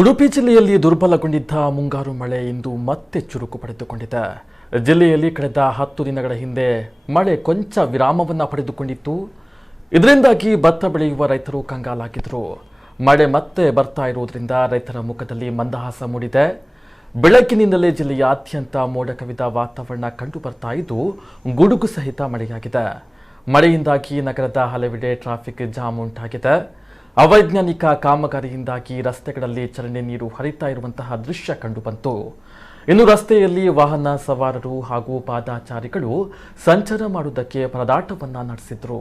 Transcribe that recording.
ಉಡುಪಿ ಜಿಲ್ಲೆಯಲ್ಲಿ ದುರ್ಬಲಗೊಂಡಿದ್ದ ಮುಂಗಾರು ಮಳೆ ಇಂದು ಮತ್ತೆ ಚುರುಕು ಪಡೆದುಕೊಂಡಿದೆ. ಜಿಲ್ಲೆಯಲ್ಲಿ ಕಳೆದ 10 ದಿನಗಳ ಹಿಂದೆ ಮಳೆ ಕೊಂಚ ವಿರಾಮವನ್ನು ಪಡೆದುಕೊಂಡಿತ್ತು. ಇದರಿಂದಾಗಿ ಭತ್ತ ಬೆಳೆಯುವ ರೈತರು ಕಂಗಾಲಾಗಿದ್ದರು. ಮಳೆ ಮತ್ತೆ ಬರ್ತಾ ಇರುವುದರಿಂದ ರೈತರ ಮುಖದಲ್ಲಿ ಮಂದಹಾಸ ಮೂಡಿದೆ. ಬೆಳಗ್ಗಿನಿಂದಲೇ ಜಿಲ್ಲೆಯಾದ್ಯಂತ ಮೋಡ ಕವಿದ ವಾತಾವರಣ ಕಂಡು ಬರ್ತಾ ಇದ್ದು ಗುಡುಗು ಸಹಿತ ಮಳೆಯಾಗಿದೆ. ಮಳೆಯಿಂದಾಗಿ ನಗರದ ಹಲವೆಡೆ ಟ್ರಾಫಿಕ್ ಜಾಮ್ ಉಂಟಾಗಿದೆ. ಅವೈಜ್ಞಾನಿಕ ಕಾಮಗಾರಿಯಿಂದಾಗಿ ರಸ್ತೆಗಳಲ್ಲಿ ಚರಂಡಿ ನೀರು ಹರಿತಾ ಇರುವಂತಹ ದೃಶ್ಯ ಕಂಡುಬಂತು. ಇನ್ನು ರಸ್ತೆಯಲ್ಲಿ ವಾಹನ ಸವಾರರು ಹಾಗೂ ಪಾದಚಾರಿಗಳು ಸಂಚಾರ ಮಾಡುವುದಕ್ಕೆ ಪರದಾಟವನ್ನ ನಡೆಸಿದ್ರು.